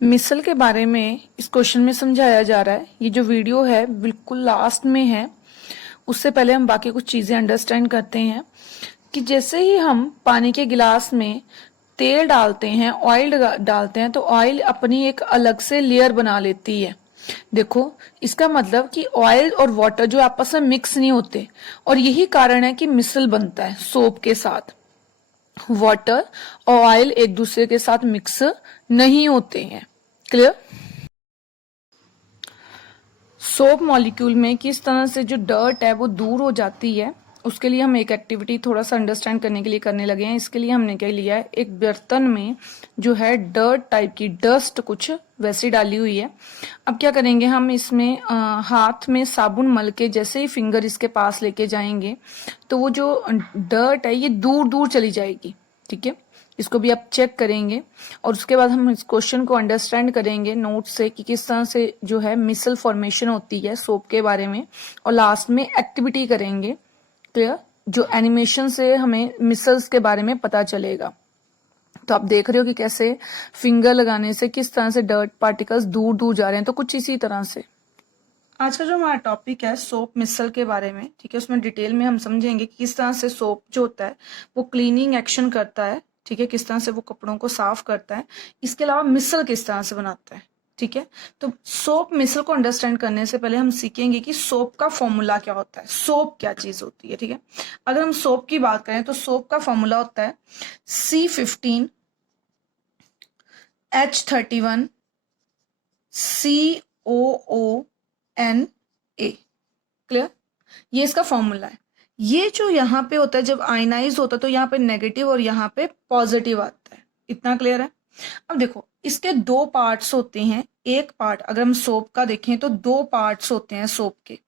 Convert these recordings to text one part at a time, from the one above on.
मिसल के बारे में इस क्वेश्चन में समझाया जा रहा है। ये जो वीडियो है बिल्कुल लास्ट में है। उससे पहले हम बाकी कुछ चीजें अंडरस्टैंड करते हैं कि जैसे ही हम पानी के गिलास में तेल डालते हैं, ऑयल डालते हैं, तो ऑयल अपनी एक अलग से लेयर बना लेती है। देखो, इसका मतलब कि ऑयल और वाटर जो आपस में मिक्स नहीं होते, और यही कारण है कि मिसल बनता है सोप के साथ। वाटर और ऑयल एक दूसरे के साथ मिक्स नहीं होते हैं। क्लियर? सोप मॉलिक्यूल में किस तरह से जो डर्ट है वो दूर हो जाती है, उसके लिए हम एक एक्टिविटी थोड़ा सा अंडरस्टैंड करने के लिए करने लगे हैं। इसके लिए हमने क्या लिया है, एक बर्तन में जो है डर्ट टाइप की डस्ट कुछ वैसी डाली हुई है। अब क्या करेंगे, हम इसमें हाथ में साबुन मल के जैसे ही फिंगर इसके पास लेके जाएंगे तो वो जो डर्ट है ये दूर दूर चली जाएगी। ठीक है, इसको भी आप चेक करेंगे और उसके बाद हम इस क्वेश्चन को अंडरस्टैंड करेंगे नोट से कि किस तरह से जो है मिसल फॉर्मेशन होती है सोप के बारे में, और लास्ट में एक्टिविटी करेंगे। क्लियर? जो एनिमेशन से हमें मिसल्स के बारे में पता चलेगा। तो आप देख रहे हो कि कैसे फिंगर लगाने से किस तरह से डर्ट पार्टिकल्स दूर दूर जा रहे हैं। तो कुछ इसी तरह से आज का जो हमारा टॉपिक है सोप मिसल के बारे में, ठीक है, उसमें डिटेल में हम समझेंगे कि किस तरह से सोप जो होता है वो क्लीनिंग एक्शन करता है। ठीक है, किस तरह से वो कपड़ों को साफ करता है। इसके अलावा मिसल किस तरह से बनाता है। ठीक है, तो सोप मिसल को अंडरस्टैंड करने से पहले हम सीखेंगे कि सोप का फॉर्मूला क्या होता है, सोप क्या चीज होती है। ठीक है, अगर हम सोप की बात करें तो सोप का फॉर्मूला होता है C15H31 COONA। क्लियर? ये इसका फॉर्मूला है। ये जो यहाँ पे होता है जब आयनाइज होता है तो यहाँ पे नेगेटिव और यहाँ पे पॉजिटिव आता है। इतना क्लियर है? अब देखो, इसके दो पार्ट्स होते हैं। एक पार्ट अगर हम सोप का देखें तो दो पार्ट्स होते हैं सोप के।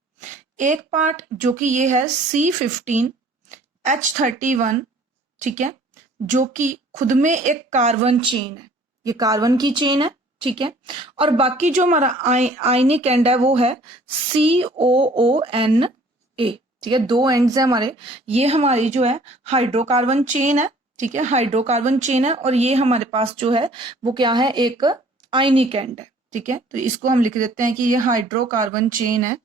एक पार्ट जो कि ये है C15H31, ठीक है, जो कि खुद में एक कार्बन चेन है। ये कार्बन की चेन है। ठीक है, और बाकी जो हमारा आयनिक एंड है वो है COONA। ठीक है, दो एंड्स है हमारे। ये हमारी जो है हाइड्रोकार्बन चेन है। ठीक है, हाइड्रोकार्बन चेन है, और ये हमारे पास जो है वो क्या है, एक आयनिक एंड है। ठीक है, तो इसको हम लिख देते हैं कि ये हाइड्रोकार्बन चेन है।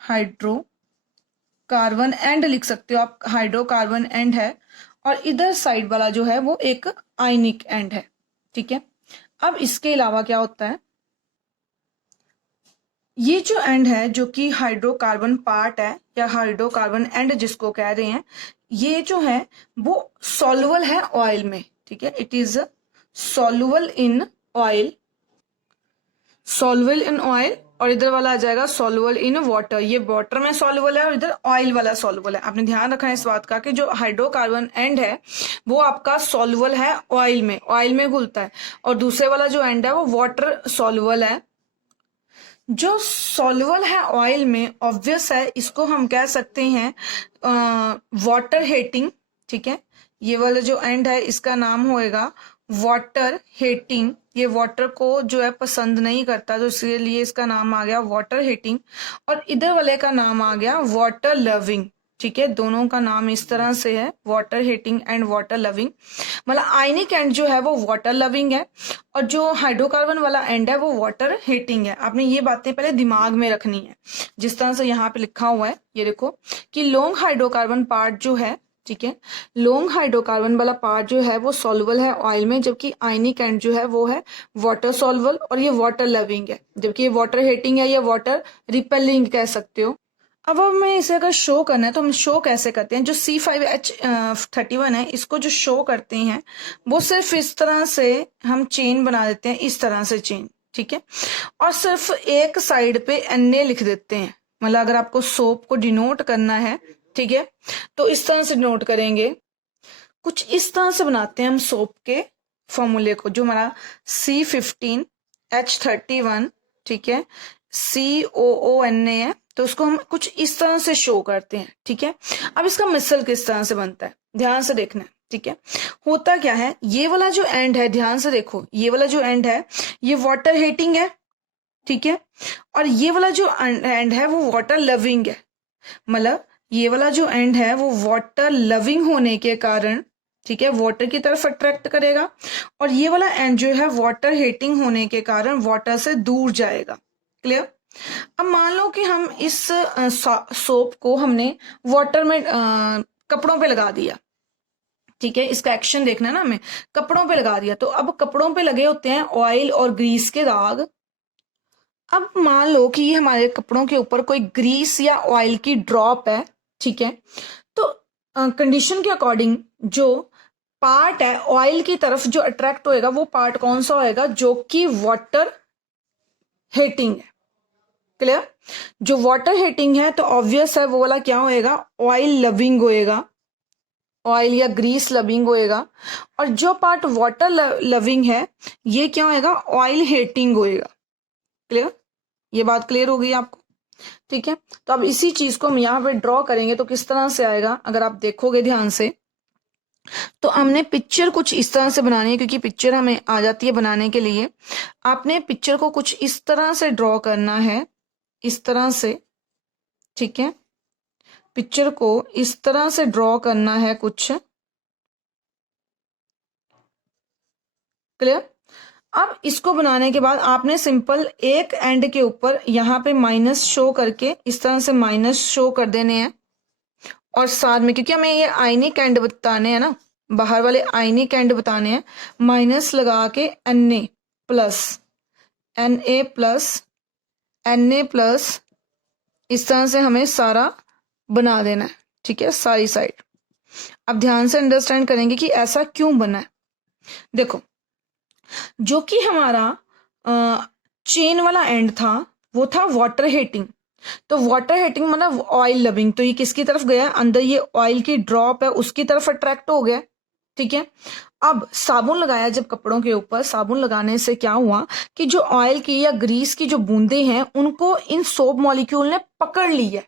हाइड्रोकार्बन एंड लिख सकते हो आप, हाइड्रोकार्बन एंड है, और इधर साइड वाला जो है वो एक आयनिक एंड है। ठीक है, अब इसके अलावा क्या होता है, ये जो एंड है जो कि हाइड्रोकार्बन पार्ट है या हाइड्रोकार्बन एंड जिसको कह रहे हैं, ये जो है वो सॉल्युबल है ऑयल में। ठीक है, it is soluble in oil, soluble in oil, और इधर वाला आ जाएगा सॉल्युबल इन वाटर। ये वाटर में सॉल्युबल है और इधर ऑयल वाला सॉल्युबल है। आपने ध्यान रखना है इस बात का कि जो हाइड्रोकार्बन एंड है वो आपका सॉल्युबल है ऑयल में घुलता है, और दूसरे वाला जो एंड है वो वाटर सॉल्युबल है। जो सॉल्युबल है ऑयल में, ऑब्वियस है, इसको हम कह सकते हैं वाटर हीटिंग। ठीक है, ये वाला जो एंड है इसका नाम होएगा वाटर हीटिंग। ये वाटर को जो है पसंद नहीं करता, तो इसलिए इसका नाम आ गया वाटर हीटिंग, और इधर वाले का नाम आ गया वाटर लविंग। ठीक है, दोनों का नाम इस तरह से है, water hating and water loving. मतलब आयनिक एंड जो है वो वाटर लविंग है, और जो हाइड्रोकार्बन वाला एंड है वो वाटर हीटिंग है। आपने ये बातें पहले दिमाग में रखनी है। जिस तरह से यहाँ पे लिखा हुआ है, ये देखो कि लॉन्ग हाइड्रोकार्बन पार्ट जो है, ठीक है, लॉन्ग हाइड्रोकार्बन वाला पार्ट जो है वो सॉल्युबल है ऑयल में, जबकि आयनिक एंड जो है वो है वाटर सॉल्युबल, और ये वाटर लविंग है, जबकि ये वाटर हीटिंग है या वाटर रिपेलिंग कह सकते हो। अब हमें इसे अगर शो करना है तो हम शो कैसे करते हैं, जो C5H31 है इसको जो शो करते हैं वो सिर्फ इस तरह से हम चेन बना देते हैं, इस तरह से चेन। ठीक है, और सिर्फ एक साइड पे Na लिख देते हैं। मतलब अगर आपको सोप को डिनोट करना है, ठीक है, तो इस तरह से डिनोट करेंगे। कुछ इस तरह से बनाते हैं हम सोप के फॉर्मूले को, जो हमारा C15H31, ठीक है, COONA है, तो उसको हम कुछ इस तरह से शो करते हैं। ठीक है, अब इसका मिसल किस तरह से बनता है ध्यान से देखना है। ठीक है, होता क्या है, ये वाला जो एंड है, ध्यान से देखो, ये वाला जो एंड है ये वाटर हीटिंग है। ठीक है, और ये वाला जो एंड है वो वाटर लविंग है। मतलब ये वाला जो एंड है वो वाटर लविंग होने के कारण, ठीक है, वाटर की तरफ अट्रैक्ट करेगा, और ये वाला एंड जो है वाटर हीटिंग होने के कारण वाटर से दूर जाएगा। क्लियर। अब मान लो कि हम इस सोप को हमने वाटर में कपड़ों पे लगा दिया, ठीक है, इसका एक्शन देखना है ना हमें, कपड़ों पे लगा दिया, तो अब कपड़ों पे लगे होते हैं ऑयल और ग्रीस के दाग। अब मान लो कि ये हमारे कपड़ों के ऊपर कोई ग्रीस या ऑयल की ड्रॉप है, ठीक है, तो कंडीशन के अकॉर्डिंग जो पार्ट है ऑयल की तरफ जो अट्रैक्ट होएगा वो पार्ट कौन सा होएगा, जो कि वाटर हीटिंग है। क्लियर। जो वाटर हीटिंग है तो ऑब्वियस है वो वाला क्या होएगा, ऑयल लविंग होएगा, ऑयल या ग्रीस लविंग होएगा। और जो पार्ट वाटर लविंग है ये क्या होएगा, ऑयल हीटिंग होएगा। क्लियर। ये बात क्लियर हो गई आपको, ठीक है। तो अब इसी चीज को हम यहाँ पे ड्रॉ करेंगे तो किस तरह से आएगा, अगर आप देखोगे ध्यान से तो हमने पिक्चर कुछ इस तरह से बनानी है, क्योंकि पिक्चर हमें आ जाती है बनाने के लिए। आपने पिक्चर को कुछ इस तरह से ड्रॉ करना है, इस तरह से, ठीक है, पिक्चर को इस तरह से ड्रॉ करना है कुछ। क्लियर। अब इसको बनाने के बाद आपने सिंपल एक एंड के ऊपर यहाँ पे माइनस शो करके इस तरह से माइनस शो कर देने हैं, और साथ में क्योंकि हमें ये आइनिक एंड बताने हैं ना, बाहर वाले आइनिक एंड बताने हैं, माइनस लगा के Na प्लस Na प्लस इस तरह से हमें सारा बना देना है, ठीक है, सारी साइड। अब ध्यान से अंडरस्टैंड करेंगे कि ऐसा क्यों बना है। देखो, जो कि हमारा चेन वाला एंड था वो था वाटर हीटिंग, तो वाटर हीटिंग मतलब ऑयल लविंग, तो ये किसकी तरफ गया, अंदर ये ऑयल की ड्रॉप है उसकी तरफ अट्रैक्ट हो गया, ठीक है। अब साबुन लगाया जब कपड़ों के ऊपर, साबुन लगाने से क्या हुआ कि जो ऑयल की या ग्रीस की जो बूंदे हैं उनको इन सोप मॉलिक्यूल ने पकड़ ली है,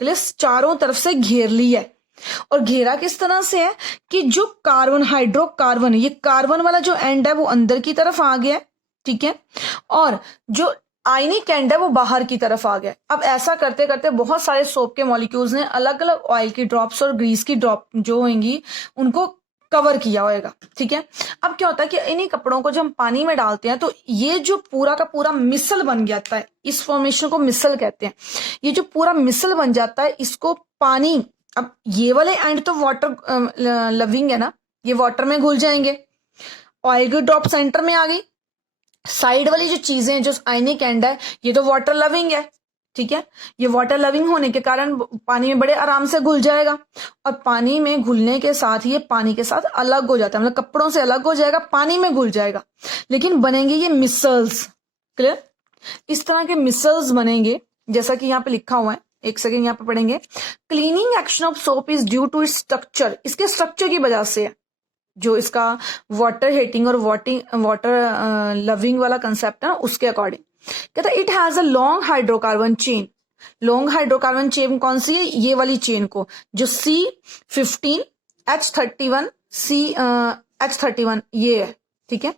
चारों तरफ से घेर ली है। और घेरा किस तरह से है कि जो कार्बन हाइड्रोकार्बन, ये कार्बन वाला जो एंड है वो अंदर की तरफ आ गया, ठीक है, और जो आयनिक एंड है वो बाहर की तरफ आ गया। अब ऐसा करते करते बहुत सारे सोप के मॉलिक्यूल्स ने अलग अलग ऑयल की ड्रॉप्स और ग्रीस की ड्रॉप जो होंगी उनको कवर किया होगा, ठीक है। अब क्या होता है कि इन्हीं कपड़ों को जब हम पानी में डालते हैं तो ये जो पूरा का पूरा मिसल बन जाता है, इस फॉर्मेशन को मिसल कहते हैं। ये जो पूरा मिसल बन जाता है इसको पानी, अब ये वाले एंड तो वाटर लविंग है ना, ये वाटर में घुल जाएंगे, ऑयल की ड्रॉप सेंटर में आ गई, साइड वाली जो चीजें हैं जो आयनिक एंड है ये तो वाटर लविंग है, ठीक है। ये वाटर लविंग होने के कारण पानी में बड़े आराम से घुल जाएगा, और पानी में घुलने के साथ ये पानी के साथ अलग हो जाता है, मतलब कपड़ों से अलग हो जाएगा, पानी में घुल जाएगा, लेकिन बनेंगे ये मिसल्स। क्लियर। इस तरह के मिसल्स बनेंगे, जैसा कि यहाँ पे लिखा हुआ है, एक सेकेंड यहाँ पे पढ़ेंगे। Cleaning action of soap is due to its structure, इसके स्ट्रक्चर की वजह से है, जो इसका वाटर हीटिंग और वाटर लविंग वाला कंसेप्ट है ना उसके अकॉर्डिंग। कहता है it has a long hydrocarbon chain, long hydrocarbon chain कौन सी है, ये वाली चेन को, जो C15H31 H31 ये है, ठीक है।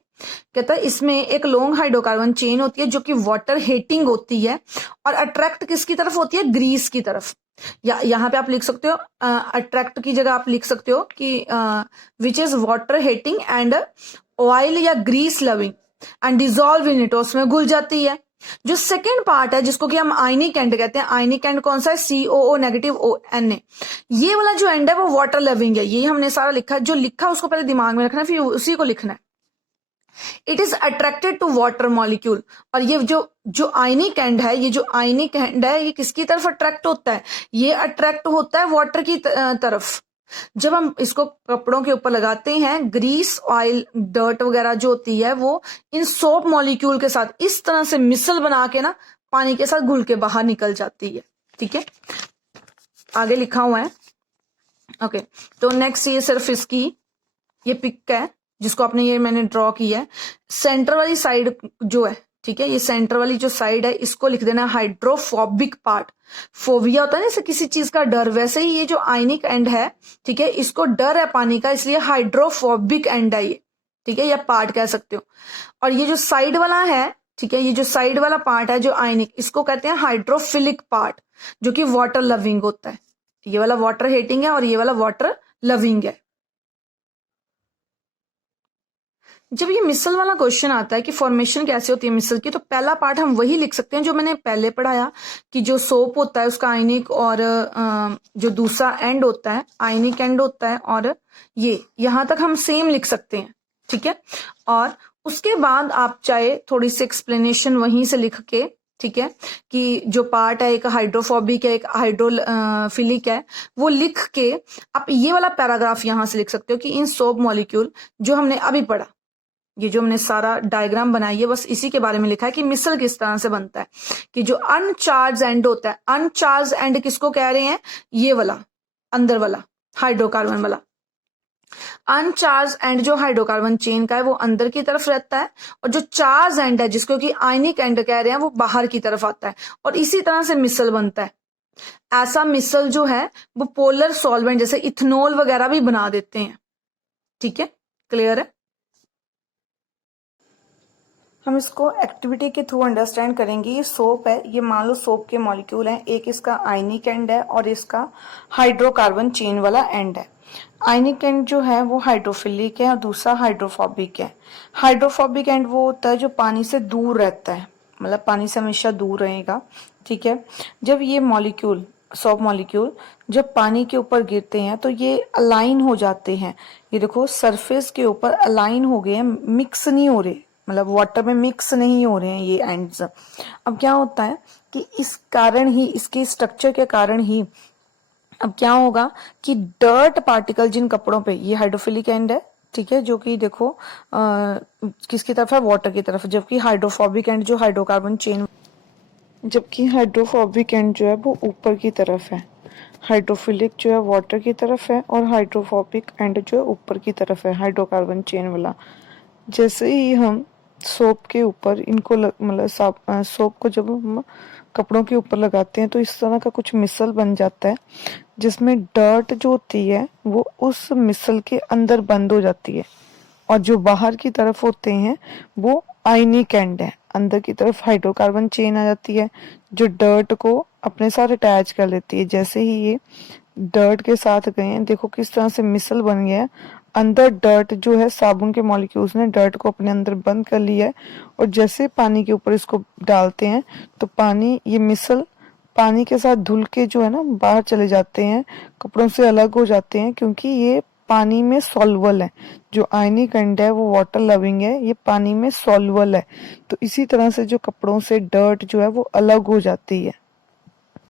कहता है इसमें एक लॉन्ग हाइड्रोकार्बन चेन होती है जो कि वाटर हीटिंग होती है, और अट्रैक्ट किसकी तरफ होती है, ग्रीस की तरफ। या यहाँ पे आप लिख सकते हो अट्रैक्ट की जगह आप लिख सकते हो कि which is water hating and oil या grease loving and dissolve in it, उसमें घुल जाती है। जो सेकेंड पार्ट है जिसको कि हम आयनिक एंड कहते हैं, आयनिक एंड कौन सा है, COO नेगेटिव Na, ये वाला जो एंड है वो वाटर लविंग है। ये हमने सारा लिखा है, जो लिखा उसको पहले दिमाग में रखना है फिर उसी को लिखना है। It is attracted to water molecule, और ये जो आयनिक एंड है, ये जो आयनिक एंड है ये किसकी तरफ अट्रैक्ट होता है, ये अट्रैक्ट होता है वाटर की तरफ। जब हम इसको कपड़ों के ऊपर लगाते हैं, ग्रीस ऑयल डर्ट वगैरह जो होती है वो इन सोप मॉलिक्यूल के साथ इस तरह से मिसल बना के ना पानी के साथ घुल के बाहर निकल जाती है, ठीक है। आगे लिखा हुआ है, ओके। तो नेक्स्ट ये सिर्फ इसकी ये पिक है जिसको आपने ये मैंने ड्रॉ की है, सेंटर वाली साइड जो है, ठीक है, ये सेंटर वाली जो साइड है इसको लिख देना हाइड्रोफोबिक पार्ट। फोबिया होता है ना जैसे किसी चीज का डर, वैसे ही ये जो आयनिक एंड है, ठीक है, इसको डर है पानी का, इसलिए हाइड्रोफोबिक एंड है ये, ठीक है, या पार्ट कह सकते हो। और ये जो साइड वाला है, ठीक है, ये जो साइड वाला पार्ट है जो आयनिक, इसको कहते हैं हाइड्रोफिलिक पार्ट, जो कि वाटर लविंग होता है। ये वाला वाटर हीटिंग है और ये वाला वाटर लविंग है। जब ये मिसल वाला क्वेश्चन आता है कि फॉर्मेशन कैसे होती है मिसल की, तो पहला पार्ट हम वही लिख सकते हैं जो मैंने पहले पढ़ाया कि जो सोप होता है उसका आयनिक और जो दूसरा एंड होता है आयनिक एंड होता है, और ये यहां तक हम सेम लिख सकते हैं, ठीक है। और उसके बाद आप चाहे थोड़ी सी एक्सप्लेनेशन वहीं से लिख के, ठीक है, कि जो पार्ट है एक हाइड्रोफोबिक है एक हाइड्रोफिलिक है, वो लिख के आप ये वाला पैराग्राफ यहां से लिख सकते हो कि इन सोप मॉलिक्यूल जो हमने अभी पढ़ा, ये जो हमने सारा डायग्राम बनाई है बस इसी के बारे में लिखा है कि मिसल किस तरह से बनता है। कि जो अनचार्ज एंड होता है, अनचार्ज एंड किसको कह रहे हैं, ये वाला अंदर वाला हाइड्रोकार्बन वाला। अनचार्ज एंड जो हाइड्रोकार्बन चेन का है वो अंदर की तरफ रहता है, और जो चार्ज एंड है जिसको कि आयनिक एंड कह रहे हैं वो बाहर की तरफ आता है, और इसी तरह से मिसल बनता है। ऐसा मिसल जो है वो पोलर सॉल्वेंट जैसे इथेनॉल वगैरह भी बना देते हैं, ठीक है, क्लियर है। हम इसको एक्टिविटी के थ्रू अंडरस्टैंड करेंगे। ये सोप है, ये मान लो सोप के मॉलिक्यूल हैं, एक इसका आयनिक एंड है और इसका हाइड्रोकार्बन चेन वाला एंड है। आयनिक एंड जो है वो हाइड्रोफिलिक है और दूसरा हाइड्रोफोबिक है। हाइड्रोफोबिक एंड वो होता है जो पानी से दूर रहता है, मतलब पानी से हमेशा दूर रहेगा, ठीक है। जब ये मॉलिक्यूल सोप मॉलिक्यूल जब पानी के ऊपर गिरते हैं तो ये अलाइन हो जाते हैं, ये देखो सरफेस के ऊपर अलाइन हो गए हैं, मिक्स नहीं हो रहे, मतलब वाटर में मिक्स नहीं हो रहे हैं ये एंड्स। अब क्या होता है कि इस कारण ही, इसके स्ट्रक्चर के कारण ही अब क्या होगा कि डर्ट पार्टिकल जिन कपड़ों पे, ये हाइड्रोफिलिक एंड है, ठीक है, जो कि देखो किसकी तरफ है, वाटर की तरफ, जबकि हाइड्रोफोबिक एंड जो हाइड्रोकार्बन चेन, जबकि हाइड्रोफोबिक एंड जो है वो ऊपर की तरफ है, हाइड्रोफिलिक जो है वाटर की तरफ है और हाइड्रोफोबिक एंड जो है ऊपर की तरफ है हाइड्रोकार्बन चेन वाला। जैसे ही हम सोप के ऊपर इनको मतलब सोप को जब हम कपड़ों के ऊपर लगाते हैं तो इस तरह का कुछ मिसल बन जाता है, जिसमें डर्ट जो होती है वो उस मिसल के अंदर बंद हो जाती है, और जो बाहर की तरफ होते हैं वो आयनिक एंड है, अंदर की तरफ हाइड्रोकार्बन चेन आ जाती है जो डर्ट को अपने साथ अटैच कर लेती है। जैसे ही ये डर्ट के साथ गए हैं, देखो किस तरह से मिसल बन गया है, अंदर डर्ट जो है, साबुन के मॉलिक्यूल्स ने डर्ट को अपने अंदर बंद कर लिया है, और जैसे पानी के ऊपर इसको डालते हैं तो पानी, ये मिसल पानी के साथ धुल के जो है ना बाहर चले जाते हैं, कपड़ों से अलग हो जाते हैं, क्योंकि ये पानी में सॉल्युबल है। जो आयनिक एंड है वो वाटर लविंग है, ये पानी में सॉल्युबल है, तो इसी तरह से जो कपड़ों से डर्ट जो है वो अलग हो जाती है।